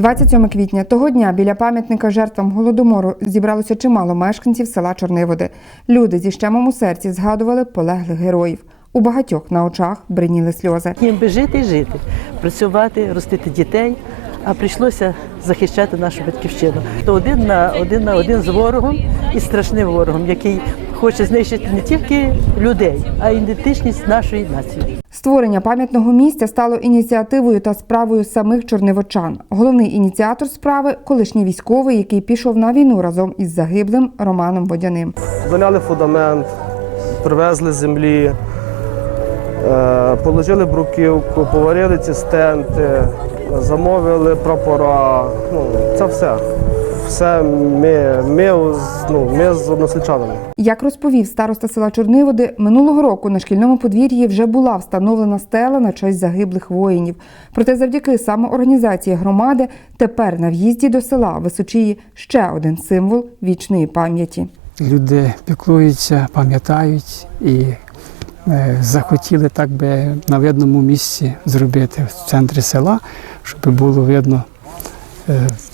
27 квітня того дня біля пам'ятника жертвам голодомору зібралося чимало мешканців села Чорниводи. Люди зі щемом у серці згадували полеглих героїв. У багатьох на очах бриніли сльози. Їм би жити і жити, працювати, ростити дітей, а прийшлося захищати нашу батьківщину. То один на один на один з ворогом і страшним ворогом, який хоче знищити не тільки людей, а й ідентичність нашої нації. Створення пам'ятного місця стало ініціативою та справою самих чорнивочан. Головний ініціатор справи колишній військовий, який пішов на війну разом із загиблим Романом Водяним. Заляли фундамент, привезли землі, е, положили бруківку, поварили ці стенти, замовили прапора. Ну, це все. Все ми, ми, ну, ми з односельчанами. Як розповів староста села Чорниводи, минулого року на шкільному подвір'ї вже була встановлена стела на честь загиблих воїнів. Проте завдяки самоорганізації громади тепер на в'їзді до села височіє ще один символ вічної пам'яті. люди піклуються, пам'ятають і е, захотіли так би на видному місці зробити в центрі села, щоб було видно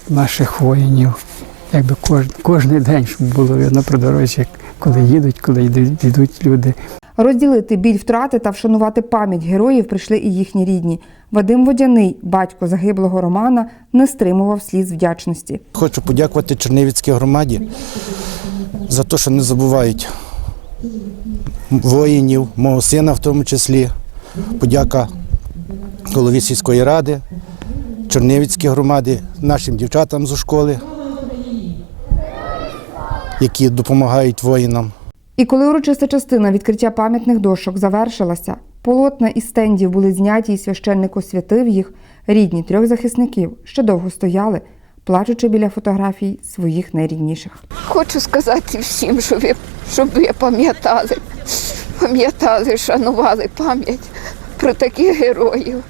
наших воїнів, якби кож, кожен день, щоб було видно про дорожі, коли їдуть, коли йдуть, йдуть люди. Розділити біль втрати та вшанувати пам'ять героїв прийшли і їхні рідні. Вадим Водяний, батько загиблого Романа, не стримував сліз вдячності. Хочу подякувати Чернівецькій громаді за те, що не забувають воїнів, мого сина в тому числі. Подяка голові сільської ради, Чернівецькій громаді, нашим дівчатам зі школи, які допомагають воїнам. І коли урочиста частина відкриття пам'ятних дошок завершилася, полотна із стендів були зняті, і священник освятив їх, рідні трьох захисників ще довго стояли, плачучи біля фотографій своїх найрідніших. Хочу сказати всім, щоб ви, щоб ви пам'ятали, пам'ятали, шанували пам'ять про таких героїв,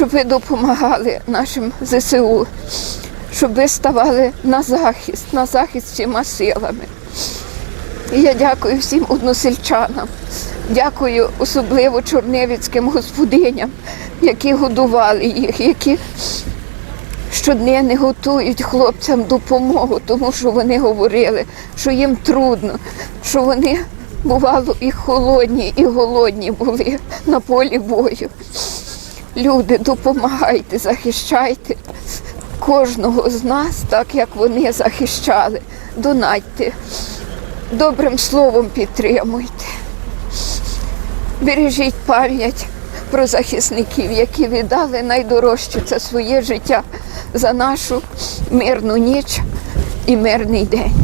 щоб ви допомагали нашим ЗСУ, щоб ви ставали на захист, на захист всіма силами. І я дякую всім односельчанам, дякую особливо чорнивицьким господиням, які годували їх, які щодня готують хлопцям допомогу, тому що вони говорили, що їм трудно, що вони бувало і холодні, і голодні були на полі бою. Люди, допомагайте, захищайте кожного з нас, так як вони захищали. Донатьте, добрим словом підтримуйте. Бережіть пам'ять про захисників, які віддали найдорожче це своє життя за нашу мирну ніч і мирний день.